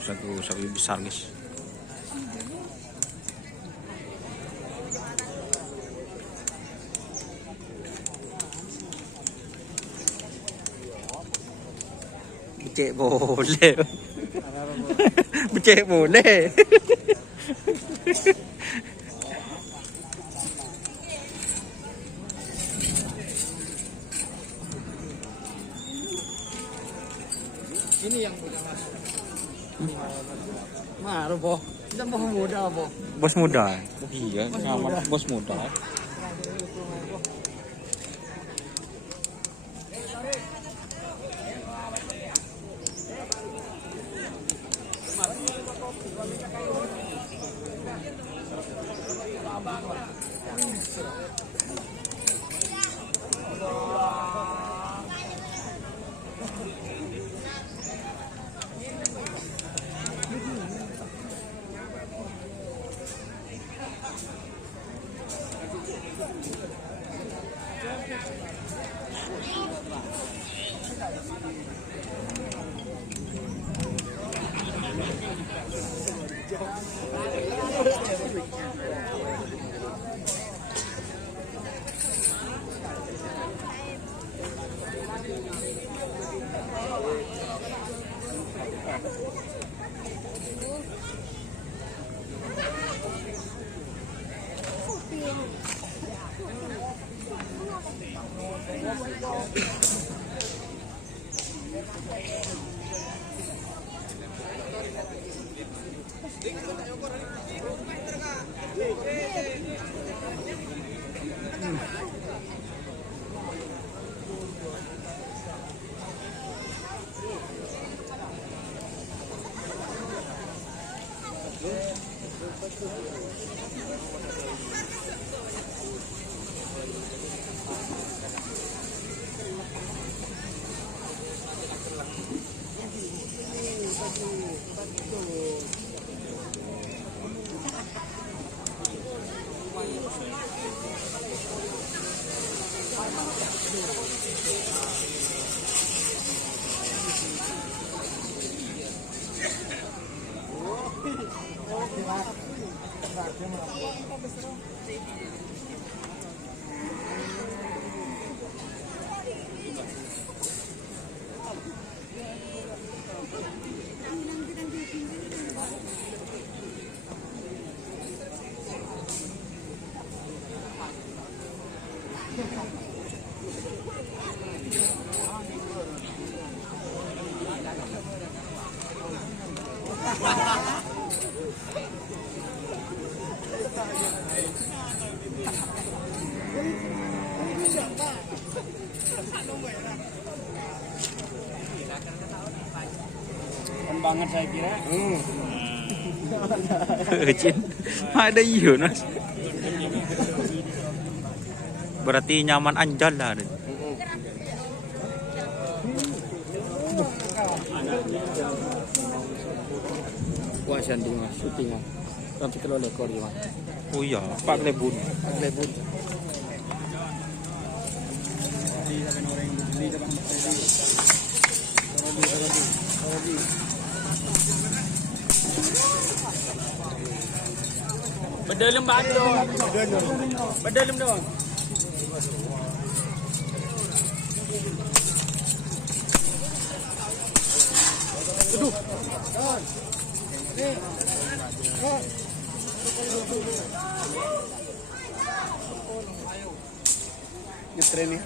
Satu sapi besar guys. Becek boleh. Becek boleh. Ini yang punya mas. Marah boh. Kita mau muda boh. Bos muda. Iya, bos muda. Banget saya kira. Kecil. Ada Yunus. Berarti nyaman anjal lah. Kuasan di mas, syuting mas. Sampai kilo lekor di mas. Oh iya, Pak Lebun. Pak Lebun. Bedalam batu. Bedalam doang. Aduh. Ngetren nih.